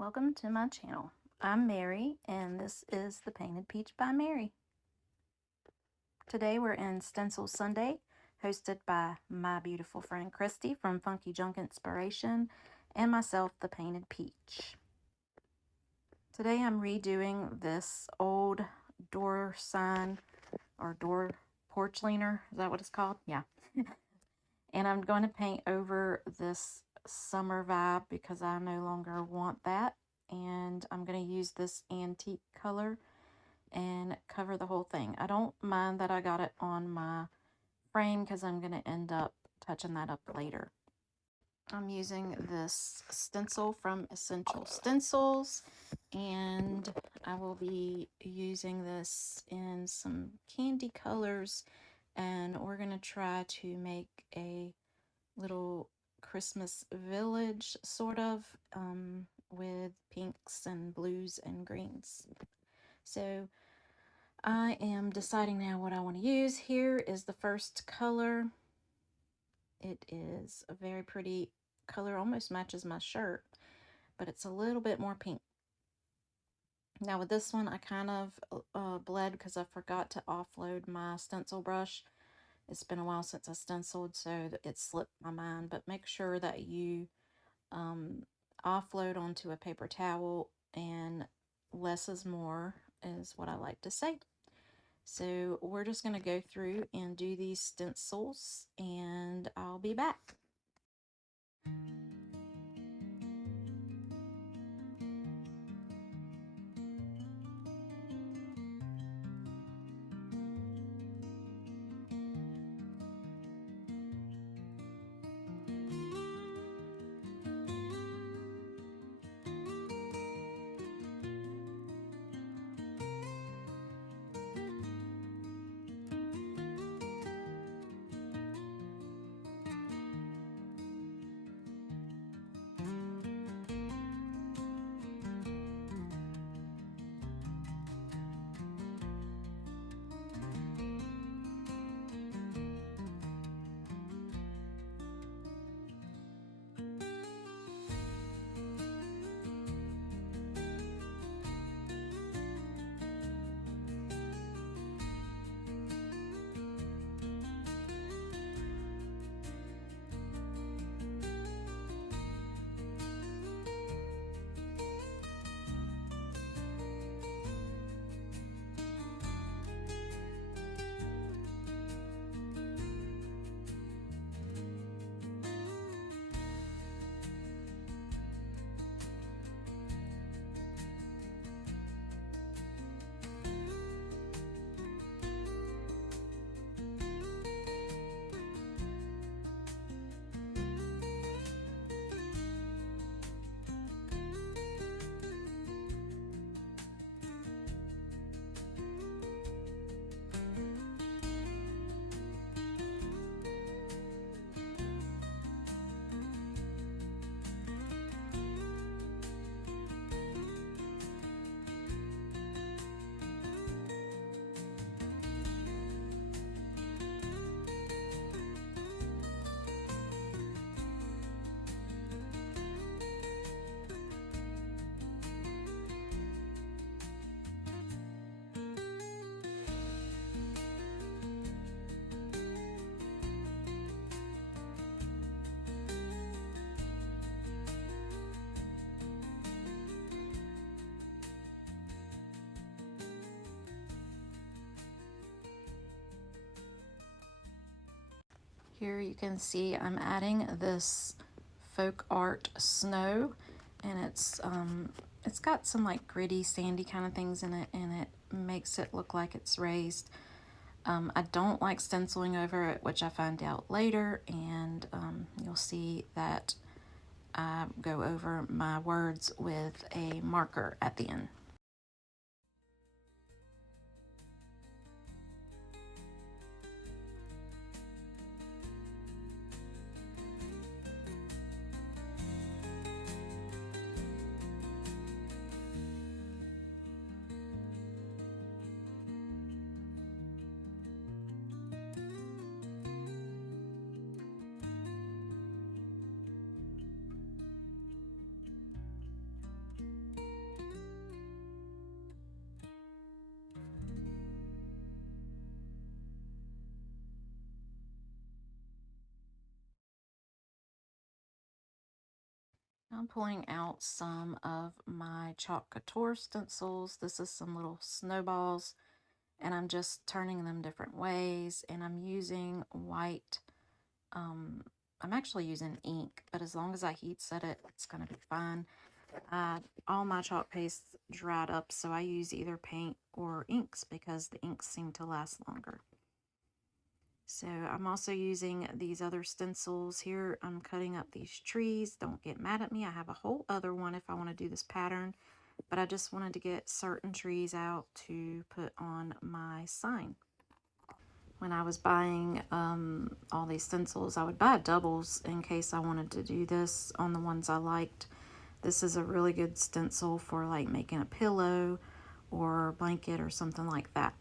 Welcome to my channel. I'm Mary and this is the Painted Peach by Mary. Today we're in Stencil Sunday, hosted by my beautiful friend Christy from Funky Junk Inspiration and myself, the Painted Peach. Today I'm redoing this old door sign or door porch leaner. Is that what it's called? Yeah. And I'm going to paint over this summer vibe because I no longer want that. And I'm going to use this antique color and cover the whole thing. I don't mind that I got it on my frame because I'm going to end up touching that up later. I'm using this stencil from Essential Stencils, and I will be using this in some candy colors, and we're going to try to make a little Christmas village sort of with pinks and blues and greens. So I am deciding now what I want to use. Here is the first color. It is a very pretty color, almost matches my shirt, but it's a little bit more pink. Now with this one I kind of bled because I forgot to offload my stencil brush. It's been a while since I stenciled, so it slipped my mind, but make sure that you offload onto a paper towel, and less is more is what I like to say. So we're just going to go through and do these stencils, and I'll be back. Here you can see I'm adding this Folkart snow, and it's got some like gritty, sandy kind of things in it, and it makes it look like it's raised. I don't like stenciling over it, which I find out later, and you'll see that I go over my words with a marker at the end. I'm pulling out some of my chalk couture stencils. This is some little snowballs, and I'm just turning them different ways, and I'm using white. I'm actually using ink, but as long as I heat set it, it's going to be fine. All my chalk paste dried up, so I use either paint or inks because the inks seem to last longer. So I'm also using these other stencils here. I'm cutting up these trees. Don't get mad at me. I have a whole other one if I want to do this pattern, but I just wanted to get certain trees out to put on my sign. When I was buying all these stencils, I would buy doubles in case I wanted to do this on the ones I liked. This is a really good stencil for like making a pillow or blanket or something like that.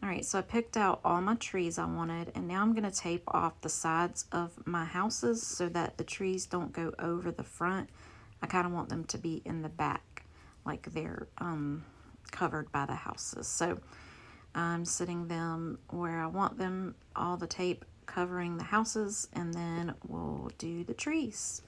All right, so I picked out all my trees I wanted, and now I'm going to tape off the sides of my houses so that the trees don't go over the front. I kind of want them to be in the back, like they're covered by the houses. So I'm setting them where I want them, all the tape covering the houses, and then we'll do the trees.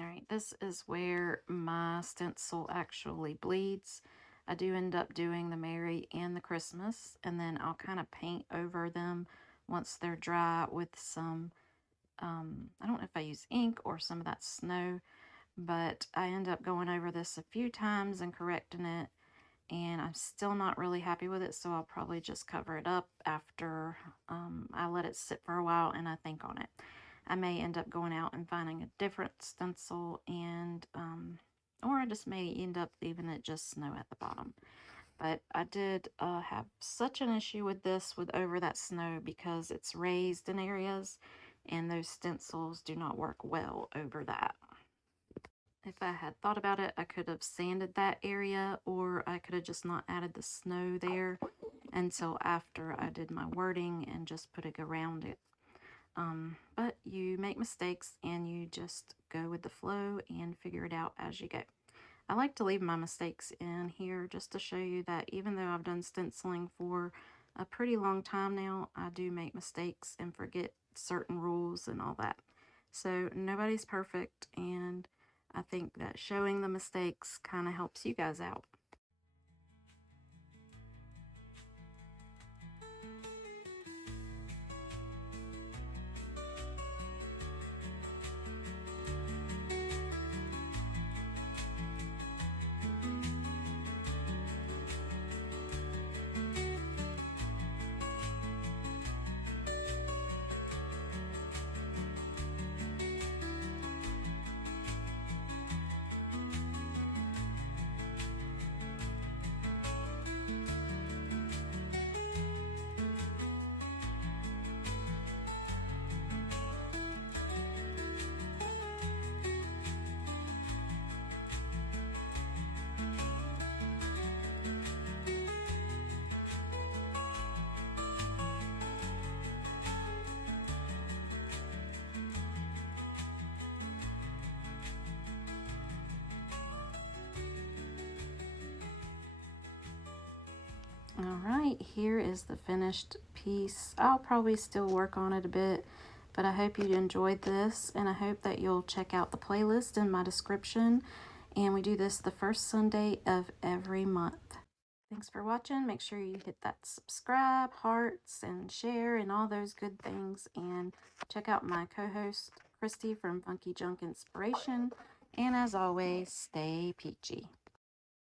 All right, this is where my stencil actually bleeds. I do end up doing the Merry and the Christmas, and then I'll kind of paint over them once they're dry with some, I don't know if I use ink or some of that snow, but I end up going over this a few times and correcting it, and I'm still not really happy with it, so I'll probably just cover it up after I let it sit for a while and I think on it. I may end up going out and finding a different stencil, and or I just may end up leaving it just snow at the bottom. But I did have such an issue with this with over that snow because it's raised in areas, and those stencils do not work well over that. If I had thought about it, I could have sanded that area, or I could have just not added the snow there until after I did my wording and just put it around it. But you make mistakes and you just go with the flow and figure it out as you go. I like to leave my mistakes in here just to show you that even though I've done stenciling for a pretty long time now, I do make mistakes and forget certain rules and all that. So nobody's perfect, and I think that showing the mistakes kind of helps you guys out. Alright, here is the finished piece. I'll probably still work on it a bit, but I hope you enjoyed this, and I hope that you'll check out the playlist in my description. And we do this the first Sunday of every month. Thanks for watching. Make sure you hit that subscribe, hearts, and share, and all those good things. And check out my co-host, Christy from Funky Junk Inspiration. And as always, stay peachy.